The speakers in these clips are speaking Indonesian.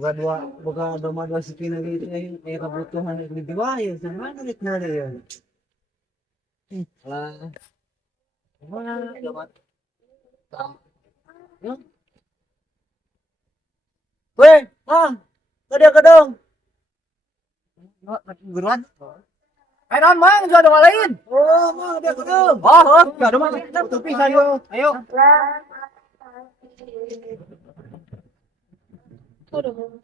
boga doma dua sepina gitu ya kebutuhan di diwayah sama duit mana ya. Lah, mana doma. Ya. Weh, ada kedong. Beruan. Non mang juga ada lain. Oh, mah ada kedong. Ya ada mang. Tutupi sayo. Ayo.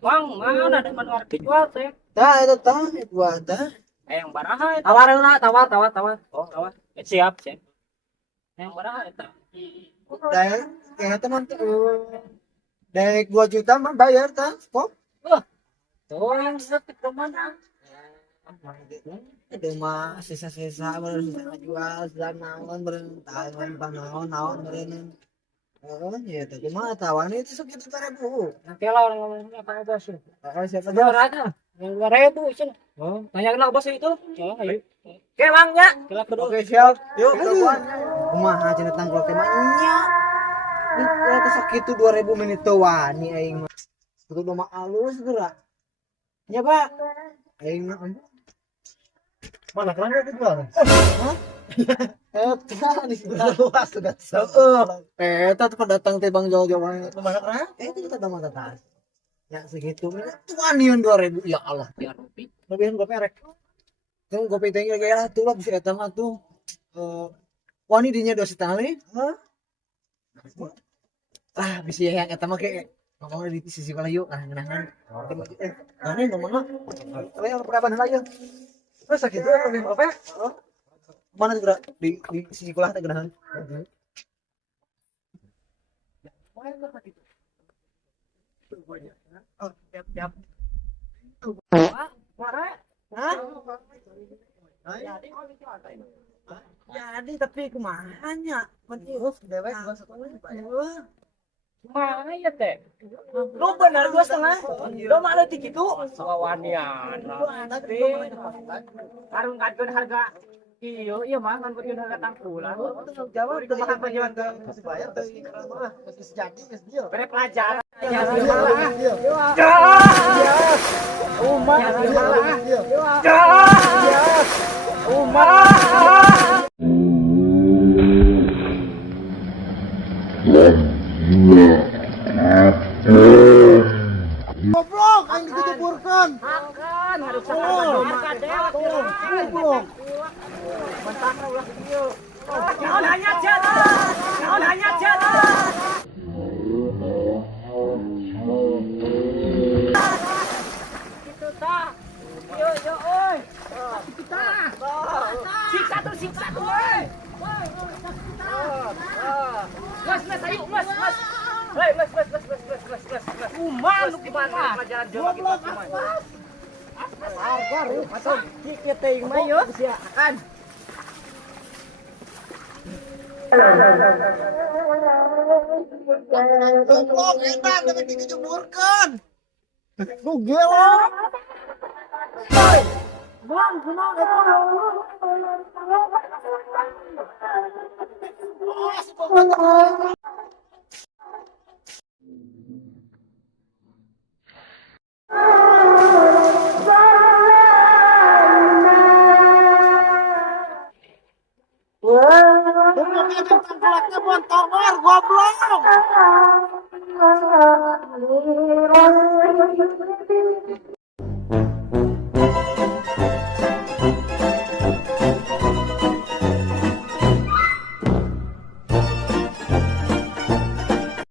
Mang, mana ada manuar dijual teh? Tah, itu tah, buat tah. Yang baraha eta. Tawar. Oh, tawar. Siap. Yang baraha eta. Daya, kayak teman tuh. Dek 2 juta mah bayar tah. Kok? Tuh yang sakit kemana? Itu mah sisa-sisa baru sisa jual sudah naon berentahan naon beren. Oh iya tuh mah tawan itu segitu 1.000. Nanti lah orang ngomongnya apa sih? Siapa Ada orangnya. Yang 2.000 sih. Oh, tanya kenal bos itu. Oh, ayo. Oke, Mangnya. Kita kedua. Oke siap. Yuk. Kumaha cenah tangkul teh mah nya. Itu sakitu 2.000 menit teu wani aing mah. Itu mah alus geura. Nya Pak. Aing mah Mana kerangnya dijual? Hah? Eta di luas sudah. Heeh. Eta tuh pendatang teh Bang Jawa-Jawa. Mana kerang? Itu kita mah tas. Ya segitu tuanian 2.000 ya Allah. Biar rupi. Lebihan gue perek. Tuh gue pitengnya kayak tuh lah bisa eta mah tuh. Wani dinya 2,5 nih. Ah bisa yang eta mah kayak ngomongnya di sisi kala yuk ngenangan. Ini ngomongnya. Kalian berapa lagi? Terus sakit tuh apa ya? Mana tuh di sisi kala teh genahan. Oh, siap. Mare. Hah? Jadi tapi kumahanya menurut dewek 2,5 Mana ya teh? lu benar 2,5 lu malah gitu Sawanian. Karung kadun harga iya mah kan kadun harga tangkulan. jawab itu makan penjualan ke Persebaya tuh mah masih sejati geus dia Bere pelajaran. goblok yang dikejeburkan Makan harus makan goblok. Mentang ulah kieu. Naon hanya jalan. Gitu tah. Yo euy. Kita. Siksa tuh euy. Mas, ayo mas. Hei, mas. Kuman lu gimana? Pelajaran Jawa kita kuman. Harga ruh, atau kikit teuing mah yo. Siakan. goblok enak tapi dikejeburkan lu gelo Bang, kumaha tangkulatnya bontongor goblok